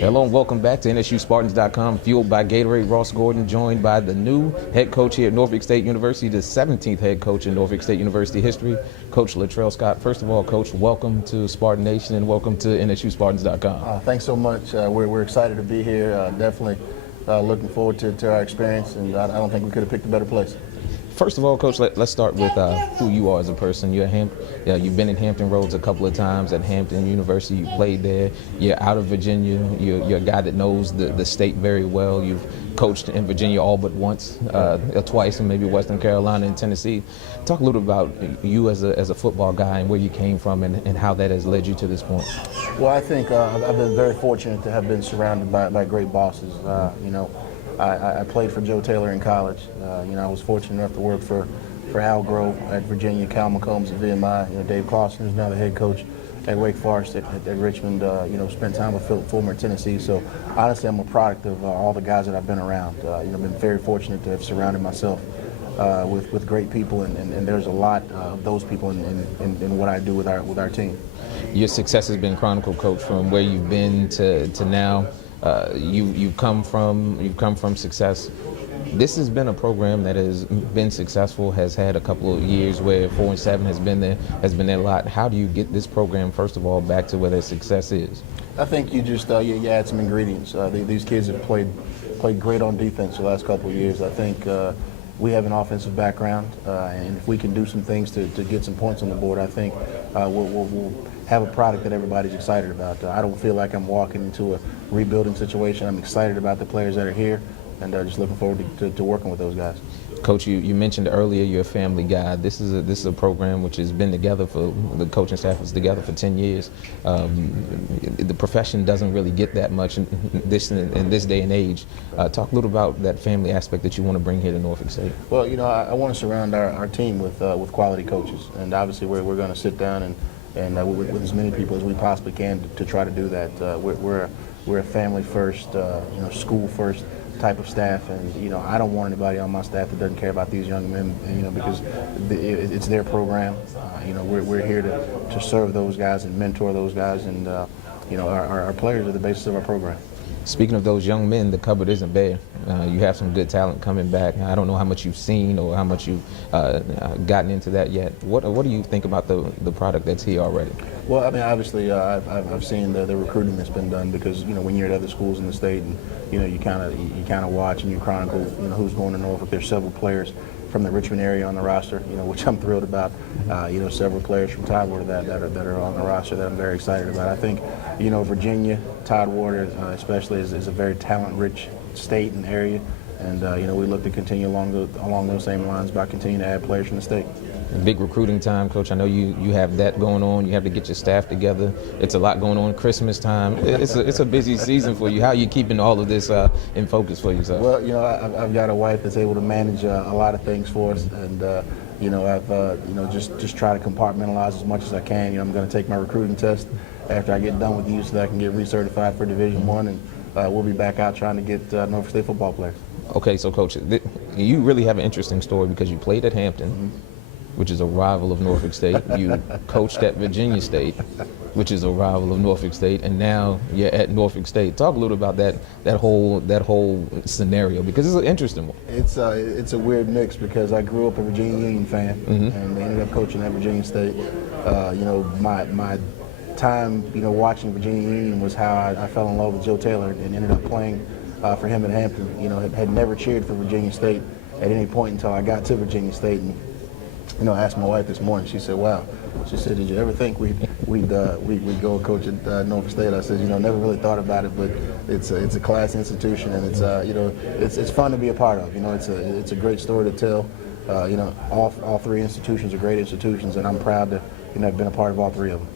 Hello and welcome back to NSUSpartans.com, fueled by Gatorade. Ross Gordon, joined by the new head coach here at Norfolk State University, the 17th head coach in Norfolk State University history, Coach Latrell Scott. First of all, Coach, welcome to Spartan Nation and welcome to NSUSpartans.com. Thanks so much. We're excited to be here. Definitely looking forward to our experience, and I don't think we could have picked a better place. First of all, Coach, let's start with who you are as a person. You've been in Hampton Roads a couple of times at Hampton University. You played there. You're out of Virginia. You're a guy that knows the state very well. You've coached in Virginia all but once, twice, and maybe Western Carolina and Tennessee. Talk a little about you as a football guy and where you came from and how that has led you to this point. Well, I think I've been very fortunate to have been surrounded by great bosses. I played for Joe Taylor in college. I was fortunate enough to work for Al Grove at Virginia, Cal McCombs at VMI. Dave Clawson, who's now the head coach at Wake Forest at Richmond. Spent time with Philip Fulmer at Tennessee. So honestly, I'm a product of all the guys that I've been around. Been very fortunate to have surrounded myself with great people, and there's a lot of those people in what I do with our team. Your success has been chronicled, Coach, from where you've been to now. You've come from success. This has been a program that has been successful, has had a couple of years where 4-7 has been there a lot. How do you get this program, first of all, back to where their success is? I think you just you add some ingredients. These kids have played great on defense the last couple of years. I think we have an offensive background, and if we can do some things to get some points on the board, I think we'll have a product that everybody's excited about. I don't feel like I'm walking into a rebuilding situation. I'm excited about the players that are here, and just looking forward to working with those guys. Coach, you mentioned earlier you're a family guy. This is a program which has been together for the coaching staff is together for 10 years. The profession doesn't really get that much in this day and age. Talk a little about that family aspect that you want to bring here to Norfolk State. Well, I want to surround our team with quality coaches, and obviously we're going to sit down and with as many people as we possibly can to try to do that. We're a family first, school first type of staff, and I don't want anybody on my staff that doesn't care about these young men, because it's their program. We're here to serve those guys and mentor those guys, and our players are the basis of our program. Speaking of those young men, the cupboard isn't bare. You have some good talent coming back. I don't know how much you've seen or how much you've gotten into that yet. What do you think about the product that's here already? Well, I mean, obviously, I've seen the recruiting that's been done, because when you're at other schools in the state, and you kind of watch and you chronicle who's going to Norfolk. There's several players from the Richmond area on the roster, which I'm thrilled about. Several players from Tidewater that are on the roster that I'm very excited about. I think, Virginia, Tidewater especially is a very talent-rich state and area, and we look to continue along those same lines by continuing to add players from the state. Big recruiting time, Coach. I know you have that going on. You have to get your staff together. It's a lot going on. Christmas time. It's a busy season for you. How are you keeping all of this in focus for yourself? Well, I've got a wife that's able to manage a lot of things for us, and I've just try to compartmentalize as much as I can. I'm going to take my recruiting test after I get done with you, so that I can get recertified for Division I, and we'll be back out trying to get Norfolk State football players. Okay, so Coach, you really have an interesting story, because you played at Hampton. Mm-hmm. Which is a rival of Norfolk State. You coached at Virginia State, which is a rival of Norfolk State, and now you're at Norfolk State. Talk a little about that whole scenario, because it's an interesting one. It's a weird mix, because I grew up a Virginia Union fan, mm-hmm. and ended up coaching at Virginia State. My time watching Virginia Union was how I fell in love with Joe Taylor and ended up playing for him at Hampton. Had never cheered for Virginia State at any point until I got to Virginia State. And I asked my wife this morning. She said, "Wow." She said, "Did you ever think we'd go coach at Norfolk State?" I said, "Never really thought about it, but it's a class institution, and it's fun to be a part of. It's a great story to tell. All three institutions are great institutions, and I'm proud to have been a part of all three of them."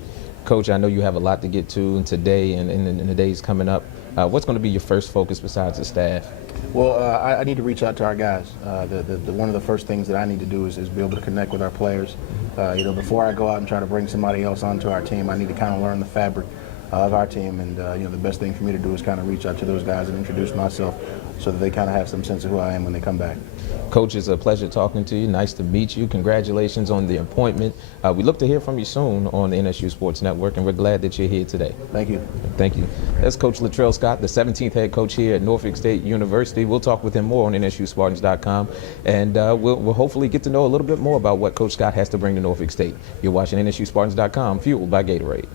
Coach, I know you have a lot to get to today and in the days coming up. What's going to be your first focus besides the staff? Well, I need to reach out to our guys. One of the first things that I need to do is be able to connect with our players. Before I go out and try to bring somebody else onto our team, I need to kind of learn the fabric of our team. And the best thing for me to do is kind of reach out to those guys and introduce myself, so that they kind of have some sense of who I am when they come back. Coach, it's a pleasure talking to you. Nice to meet you. Congratulations on the appointment. We look to hear from you soon on the NSU Sports Network, and we're glad that you're here today. Thank you. Thank you. That's Coach Latrell Scott, the 17th head coach here at Norfolk State University. We'll talk with him more on NSUSpartans.com, and we'll hopefully get to know a little bit more about what Coach Scott has to bring to Norfolk State. You're watching NSUSpartans.com, fueled by Gatorade.